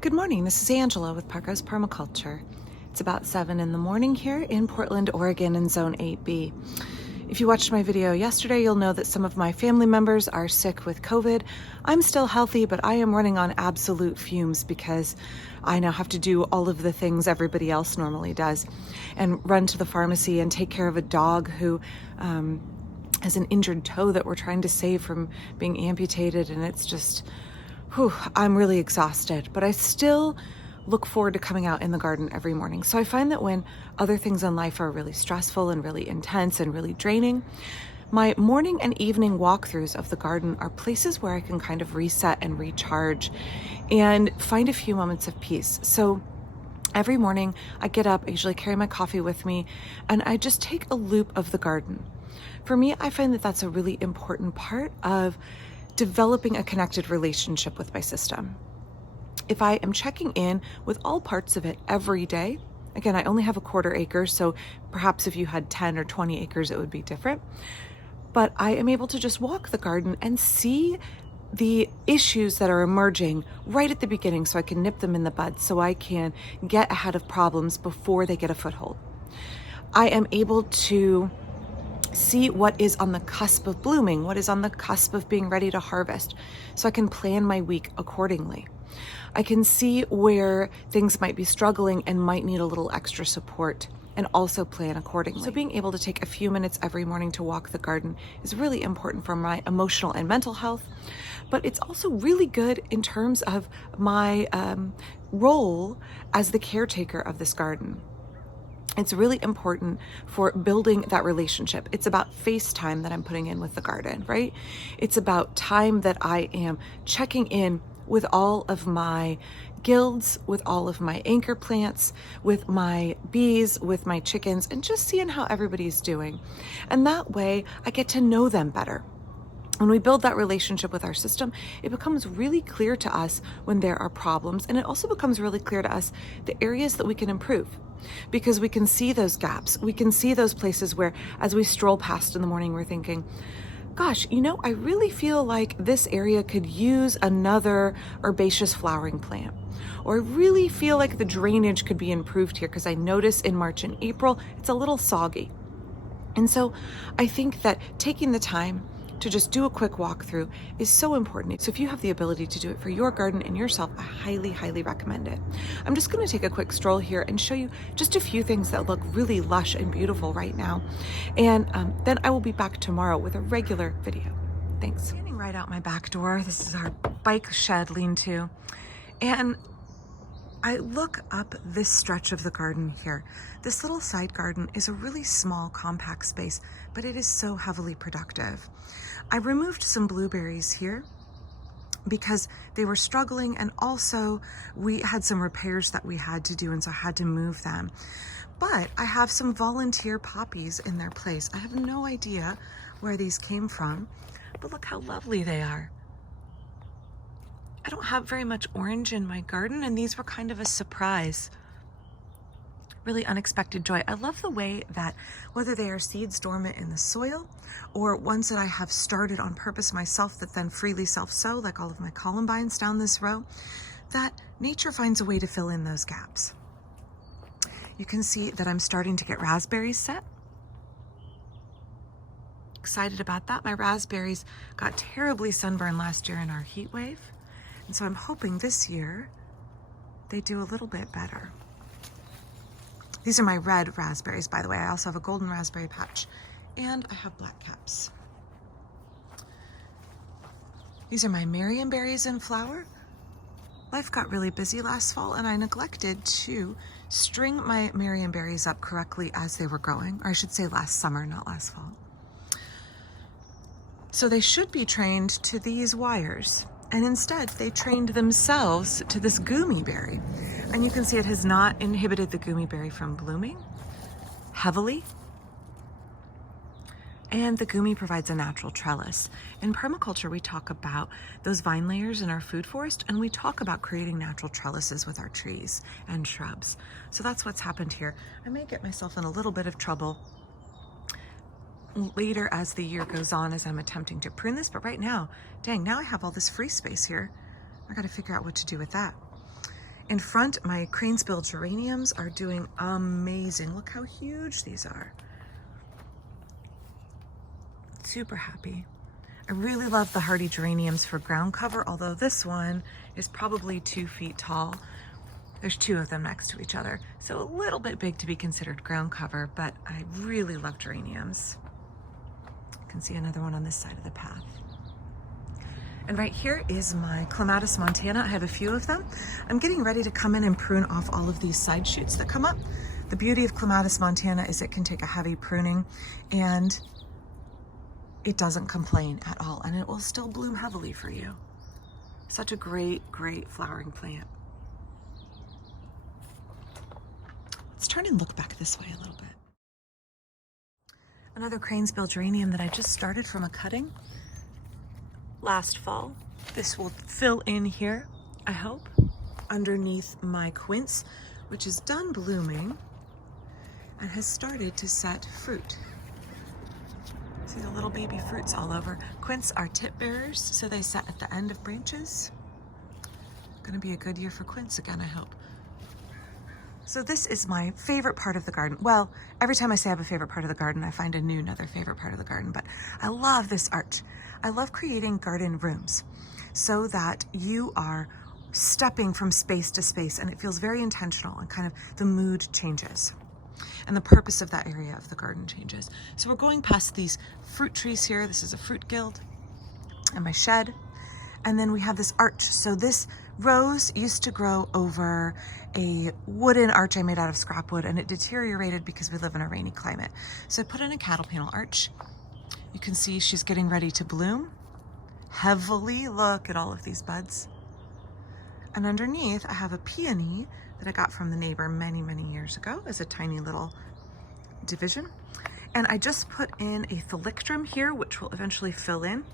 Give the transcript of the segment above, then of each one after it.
Good morning, this is Angela with Parker's Permaculture. It's about 7 in the morning here in Portland, Oregon in Zone 8B. If you watched my video yesterday, you'll know that some of my family members are sick with COVID. I'm still healthy, but I am running on absolute fumes because I now have to do all of the things everybody else normally does and run to the pharmacy and take care of a dog who has an injured toe that we're trying to save from being amputated, and it's just, I'm really exhausted, but I still look forward to coming out in the garden every morning. So I find that when other things in life are really stressful and really intense and really draining, my morning and evening walkthroughs of the garden are places where I can kind of reset and recharge and find a few moments of peace. So every morning I get up, I usually carry my coffee with me, and I just take a loop of the garden. For me, I find that that's a really important part of developing a connected relationship with my system. If I am checking in with all parts of it every day, again, I only have a 1/4 acre, so perhaps if you had 10 or 20 acres, it would be different. But I am able to just walk the garden and see the issues that are emerging right at the beginning so I can nip them in the bud, so I can get ahead of problems before they get a foothold. I am able to see what is on the cusp of blooming, what is on the cusp of being ready to harvest, so I can plan my week accordingly. I can see where things might be struggling and might need a little extra support and also plan accordingly. So being able to take a few minutes every morning to walk the garden is really important for my emotional and mental health, but it's also really good in terms of my role as the caretaker of this garden. It's really important for building that relationship. It's about face time that I'm putting in with the garden, right? It's about time that I am checking in with all of my guilds, with all of my anchor plants, with my bees, with my chickens, and just seeing how everybody's doing. And that way I get to know them better. When we build that relationship with our system, it becomes really clear to us when there are problems, and it also becomes really clear to us the areas that we can improve, because we can see those gaps. We can see those places where, as we stroll past in the morning, we're thinking, gosh, I really feel like this area could use another herbaceous flowering plant. Or I really feel like the drainage could be improved here because I notice in March and April, it's a little soggy. And so I think that taking the time to just do a quick walkthrough is so important. So if you have the ability to do it for your garden and yourself, I highly, highly recommend it. I'm just going to take a quick stroll here and show you just a few things that look really lush and beautiful right now. And then I will be back tomorrow with a regular video. Thanks. Standing right out my back door. This is our bike shed lean-to. And I look up this stretch of the garden here. This little side garden is a really small, compact space, but it is so heavily productive. I removed some blueberries here because they were struggling, and also we had some repairs that we had to do, and so I had to move them. But I have some volunteer poppies in their place. I have no idea where these came from, but look how lovely they are. I don't have very much orange in my garden, and these were kind of a surprise. Really unexpected joy. I love the way that whether they are seeds dormant in the soil or ones that I have started on purpose myself that then freely self-sow, like all of my columbines down this row, that nature finds a way to fill in those gaps. You can see that I'm starting to get raspberries set. Excited about that. My raspberries got terribly sunburned last year in our heat wave. And so I'm hoping this year they do a little bit better. These are my red raspberries, by the way. I also have a golden raspberry patch, and I have black caps. These are my marionberries in flower. Life got really busy last fall, and I neglected to string my marionberries up correctly as they were growing, or I should say last summer, not last fall. So they should be trained to these wires. And instead, they trained themselves to this gummy berry. And you can see it has not inhibited the gummy berry from blooming heavily. And the gummy provides a natural trellis. In permaculture, we talk about those vine layers in our food forest, and we talk about creating natural trellises with our trees and shrubs. So that's what's happened here. I may get myself in a little bit of trouble later as the year goes on as I'm attempting to prune this, but right now, dang, now I have all this free space here. I got to figure out what to do with that. In front, my cranesbill geraniums are doing amazing. Look how huge these are. Super happy. I really love the hardy geraniums for ground cover, although this one is probably 2 feet tall. There's 2 of them next to each other, so a little bit big to be considered ground cover, but I really love geraniums. You can see another one on this side of the path. And right here is my Clematis montana. I have a few of them. I'm getting ready to come in and prune off all of these side shoots that come up. The beauty of Clematis montana is it can take a heavy pruning and it doesn't complain at all, and it will still bloom heavily for you. Such a great, great flowering plant. Let's turn and look back this way a little bit. Another cranesbill geranium that I just started from a cutting last fall. This will fill in here, I hope, underneath my quince, which is done blooming and has started to set fruit. See the little baby fruits all over. Quince are tip bearers, so they set at the end of branches. Gonna be a good year for quince again, I hope. So this is my favorite part of the garden. Well, every time I say I have a favorite part of the garden, I find another favorite part of the garden, but I love this arch. I love creating garden rooms so that you are stepping from space to space and it feels very intentional and kind of the mood changes. And the purpose of that area of the garden changes. So we're going past these fruit trees here. This is a fruit guild and my shed. And then we have this arch. So this rose used to grow over a wooden arch I made out of scrap wood, and it deteriorated because we live in a rainy climate. So I put in a cattle panel arch. You can see she's getting ready to bloom heavily. Look at all of these buds. And underneath I have a peony that I got from the neighbor many, many years ago as a tiny little division. And I just put in a thalictrum here, which will eventually fill in.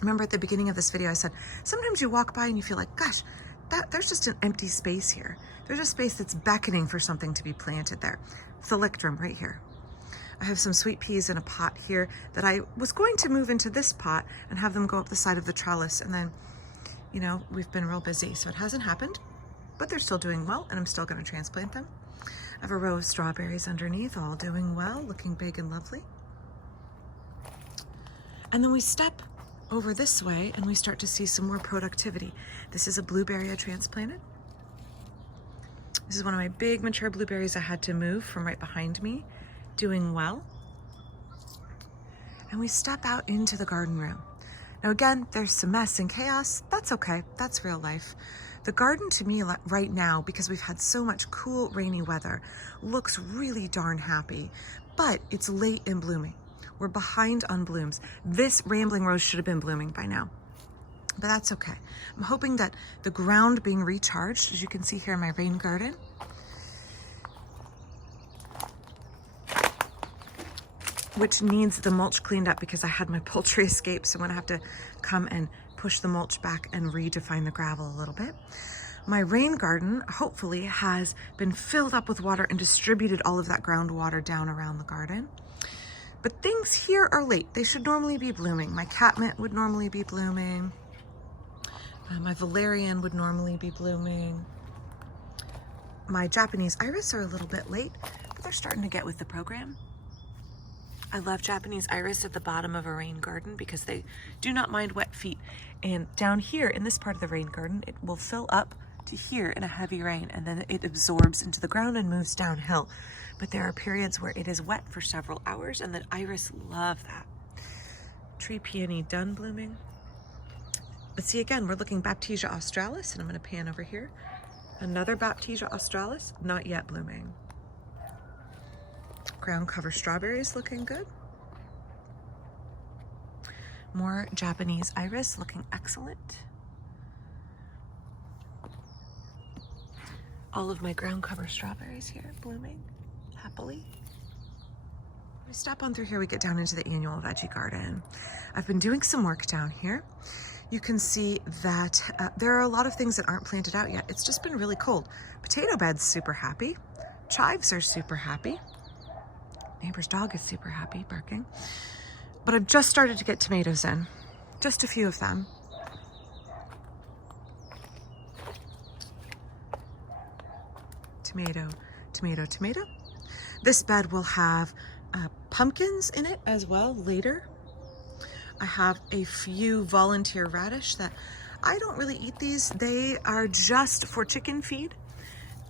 Remember at the beginning of this video, I said, sometimes you walk by and you feel like, gosh, there's just an empty space here. There's a space that's beckoning for something to be planted there. Thalictrum right here. I have some sweet peas in a pot here that I was going to move into this pot and have them go up the side of the trellis. And then, you know, we've been real busy, so it hasn't happened, but they're still doing well and I'm still gonna transplant them. I have a row of strawberries underneath, all doing well, looking big and lovely. And then we step over this way and we start to see some more productivity. This is a blueberry I transplanted. This is one of my big mature blueberries I had to move from right behind me, doing well. And we step out into the garden room. Now again, there's some mess and chaos. That's okay, that's real life. The garden to me right now, because we've had so much cool rainy weather, looks really darn happy, but it's late in blooming. We're behind on blooms. This rambling rose should have been blooming by now, but that's okay. I'm hoping that the ground being recharged, as you can see here in my rain garden, which needs the mulch cleaned up because I had my poultry escape, so I'm gonna have to come and push the mulch back and redefine the gravel a little bit. My rain garden hopefully has been filled up with water and distributed all of that groundwater down around the garden. But things here are late. They should normally be blooming. My catmint would normally be blooming. My valerian would normally be blooming. My Japanese iris are a little bit late, but they're starting to get with the program. I love Japanese iris at the bottom of a rain garden because they do not mind wet feet. And down here in this part of the rain garden, it will fill up to here in a heavy rain and then it absorbs into the ground and moves downhill. But there are periods where it is wet for several hours and the iris love that. Tree peony done blooming. But see again, we're looking Baptisia australis, and I'm gonna pan over here. Another Baptisia australis, not yet blooming. Ground cover strawberries looking good. More Japanese iris looking excellent. All of my ground cover strawberries here blooming happily. We step on through here, we get down into the annual veggie garden. I've been doing some work down here. You can see that there are a lot of things that aren't planted out yet. It's just been really cold. Potato bed's super happy. Chives are super happy. Neighbor's dog is super happy, barking. But I've just started to get tomatoes in. Just a few of them. tomato, tomato, tomato. This bed will have pumpkins in it as well later. I have a few volunteer radish that I don't really eat these. They are just for chicken feed.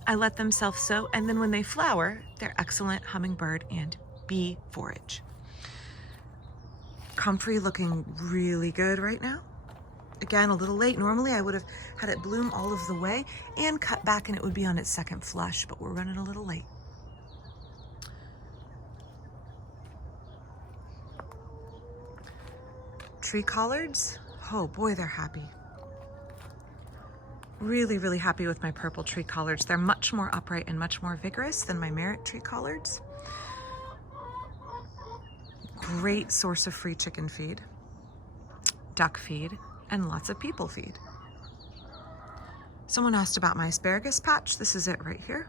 I let them self-sow, and then when they flower, they're excellent hummingbird and bee forage. Comfrey looking really good right now. Again, a little late. Normally I would have had it bloom all of the way and cut back and it would be on its second flush, but we're running a little late. Tree collards, oh boy, they're happy. Really, really happy with my purple tree collards. They're much more upright and much more vigorous than my merit tree collards. Great source of free chicken feed, duck feed, and lots of people feed. Someone asked about my asparagus patch. This is it right here.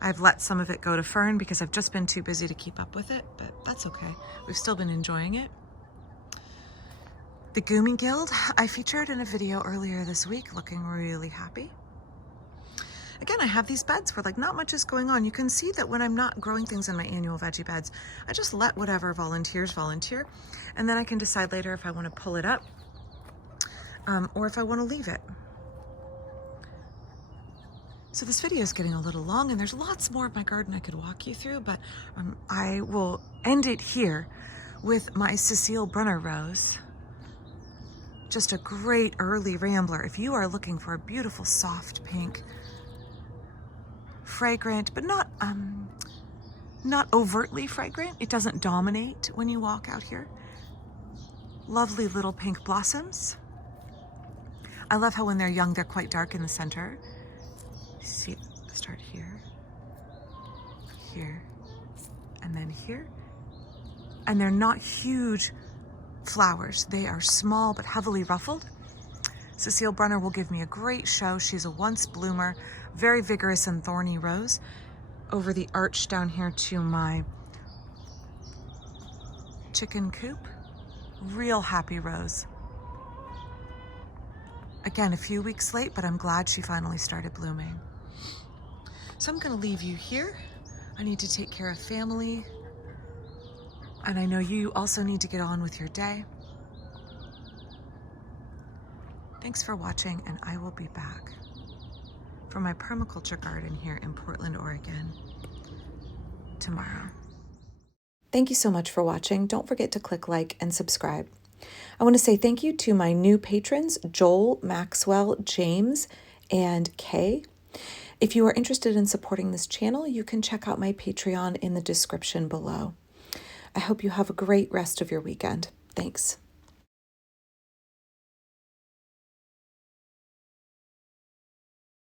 I've let some of it go to fern because I've just been too busy to keep up with it, but that's okay. We've still been enjoying it. The Goomy Guild I featured in a video earlier this week, looking really happy. Again, I have these beds where like not much is going on. You can see that when I'm not growing things in my annual veggie beds, I just let whatever volunteers volunteer, and then I can decide later if I want to pull it up or if I want to leave it. So this video is getting a little long and there's lots more of my garden I could walk you through, but I will end it here with my Cecile Brunner rose. Just a great early rambler. If you are looking for a beautiful soft pink, fragrant, but not overtly fragrant. It doesn't dominate when you walk out here. Lovely little pink blossoms. I love how when they're young, they're quite dark in the center. See, start here, here, and then here. And they're not huge flowers. They are small but heavily ruffled. Cecile Brunner will give me a great show. She's a once bloomer, very vigorous and thorny rose. Over the arch down here to my chicken coop. Real happy rose. Again, a few weeks late, but I'm glad she finally started blooming. So I'm gonna leave you here. I need to take care of family. And I know you also need to get on with your day. Thanks for watching, and I will be back for my permaculture garden here in Portland, Oregon tomorrow. Thank you so much for watching. Don't forget to click like and subscribe. I want to say thank you to my new patrons, Joel, Maxwell, James, and Kay. If you are interested in supporting this channel, you can check out my Patreon in the description below. I hope you have a great rest of your weekend. Thanks.